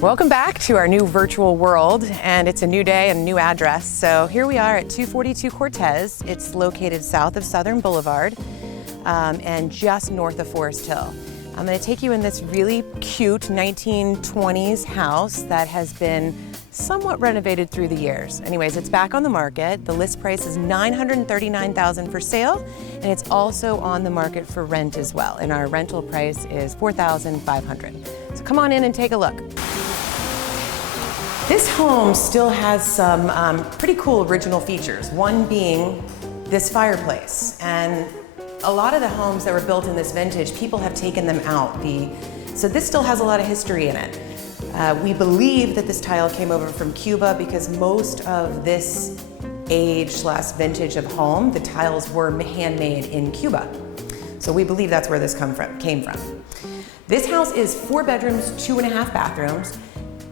Welcome back to our new virtual world, and it's a new day and a new address. So here we are at 242 Cortez. It's located south of Southern Boulevard and just north of Forest Hill. I'm going to take you in this really cute 1920s house that has been somewhat renovated through the years. Anyways, it's back on the market. The list price is $939,000 for sale, and it's also on the market for rent as well. And our rental price is $4,500. So come on in and take a look. This home still has some pretty cool original features, one being this fireplace. And a lot of the homes that were built in this vintage, people have taken them out. So this still has a lot of history in it. We believe that this tile came over from Cuba because most of this age/vintage of home, the tiles were handmade in Cuba. So we believe that's where this came from. This house is 4 bedrooms, 2.5 bathrooms.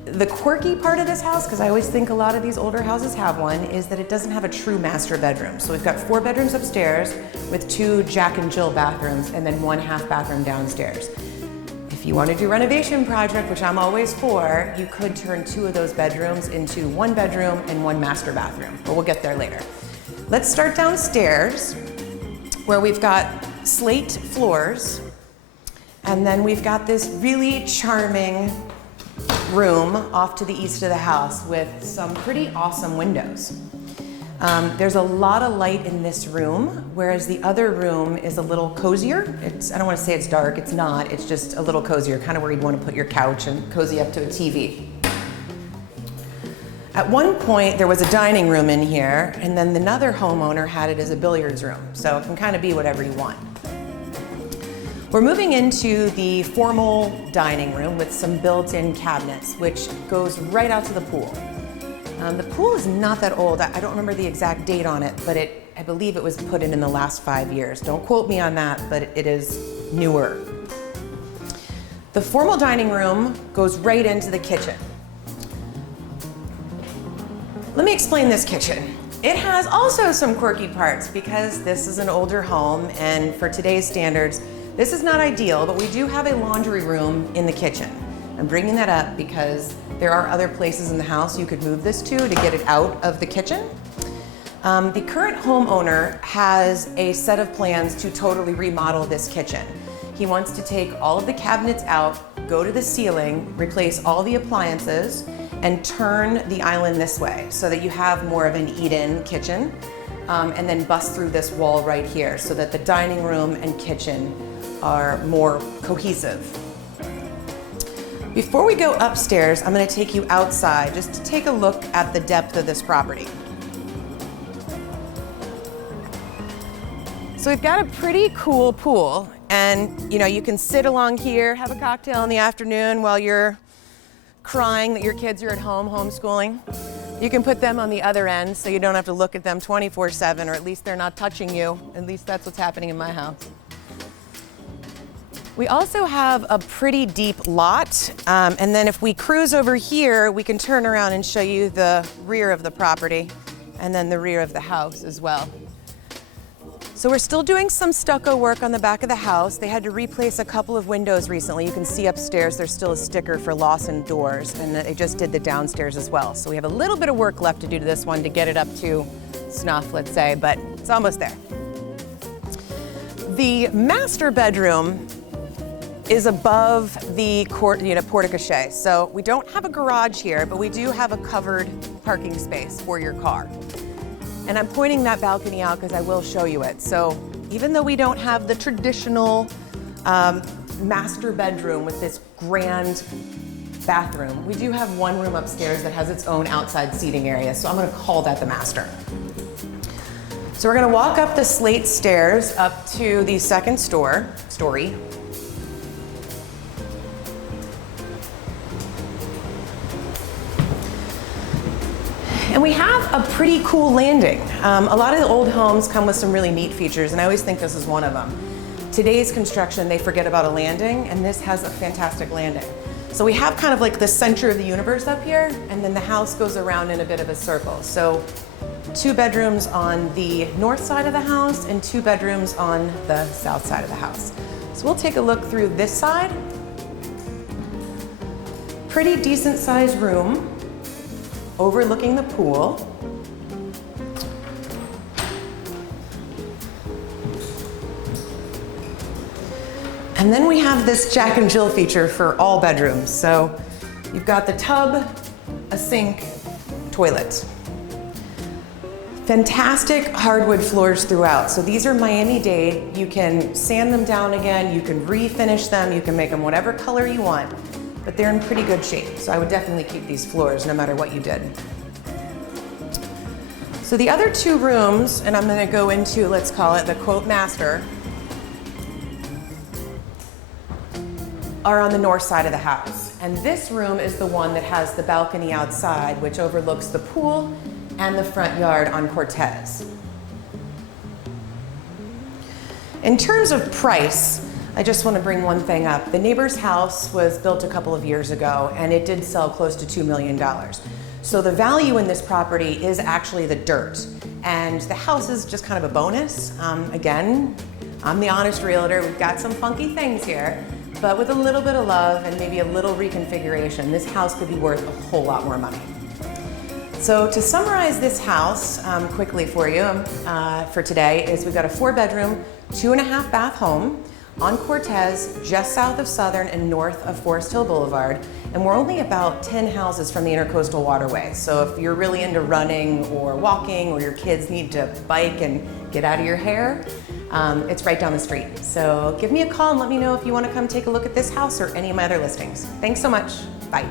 The quirky part of this house, because I always think a lot of these older houses have one, is that it doesn't have a true master bedroom. So we've got 4 bedrooms upstairs with 2 Jack and Jill bathrooms and then 1 half bathroom downstairs. If you want to do a renovation project, which I'm always for, you could turn 2 of those bedrooms into 1 bedroom and 1 master bathroom, but we'll get there later. Let's start downstairs where we've got slate floors, and then we've got this really charming room off to the east of the house with some pretty awesome windows. There's a lot of light in this room, whereas the other room is a little cozier. I don't want to say it's dark, it's not, it's just a little cozier, kind of where you'd want to put your couch and cozy up to a TV. At one point, there was a dining room in here, and then another homeowner had it as a billiards room, so it can kind of be whatever you want. We're moving into the formal dining room with some built-in cabinets, which goes right out to the pool. The pool is not that old. I don't remember the exact date on it, but I believe it was put in the last 5 years. Don't quote me on that, but it is newer. The formal dining room goes right into the kitchen. Let me explain this kitchen. It has also some quirky parts because this is an older home, and for today's standards, this is not ideal, but we do have a laundry room in the kitchen. I'm bringing that up because there are other places in the house you could move this to get it out of the kitchen. The current homeowner has a set of plans to totally remodel this kitchen. He wants to take all of the cabinets out, go to the ceiling, replace all the appliances, and turn the island this way so that you have more of an eat-in kitchen, and then bust through this wall right here so that the dining room and kitchen are more cohesive. Before we go upstairs, I'm going to take you outside just to take a look at the depth of this property. So we've got a pretty cool pool, and you can sit along here, have a cocktail in the afternoon while you're crying that your kids are at home homeschooling. You can put them on the other end so you don't have to look at them 24/7, or at least they're not touching you. At least that's what's happening in my house. We also have a pretty deep lot, and then if we cruise over here, we can turn around and show you the rear of the property and then the rear of the house as well. So we're still doing some stucco work on the back of the house. They had to replace a couple of windows recently. You can see upstairs there's still a sticker for Lawson doors, and they just did the downstairs as well. So we have a little bit of work left to do to this one to get it up to snuff, let's say, but it's almost there. The master bedroom is above the porte-cochere. So we don't have a garage here, but we do have a covered parking space for your car. And I'm pointing that balcony out because I will show you it. So even though we don't have the traditional master bedroom with this grand bathroom, we do have one room upstairs that has its own outside seating area. So I'm going to call that the master. So we're going to walk up the slate stairs up to the second story. And we have a pretty cool landing. A lot of the old homes come with some really neat features, and I always think this is one of them. Today's construction, they forget about a landing, and this has a fantastic landing. So we have kind of like the center of the universe up here, and then the house goes around in a bit of a circle. So 2 bedrooms on the north side of the house and 2 bedrooms on the south side of the house. So we'll take a look through this side. pretty decent sized room overlooking the pool. And then we have this Jack and Jill feature for all bedrooms. So you've got the tub, a sink, toilet. Fantastic hardwood floors throughout. So these are Miami-Dade. You can sand them down again, you can refinish them, you can make them whatever color you want, but they're in pretty good shape. So I would definitely keep these floors no matter what you did. So the other two rooms, and I'm gonna go into, let's call it the quote master, are on the north side of the house. And this room is the one that has the balcony outside, which overlooks the pool and the front yard on Cortez. In terms of price, I just want to bring one thing up. The neighbor's house was built a couple of years ago and it did sell close to $2 million. So the value in this property is actually the dirt. And the house is just kind of a bonus. Again, I'm the honest realtor. We've got some funky things here, but with a little bit of love and maybe a little reconfiguration, this house could be worth a whole lot more money. So to summarize this house quickly for you for today is we've got a 4-bedroom, 2.5 bath home on Cortez, just south of Southern and north of Forest Hill Boulevard. And we're only about 10 houses from the Intracoastal Waterway. So if you're really into running or walking or your kids need to bike and get out of your hair, it's right down the street. So give me a call and let me know if you want to come take a look at this house or any of my other listings. Thanks so much. Bye.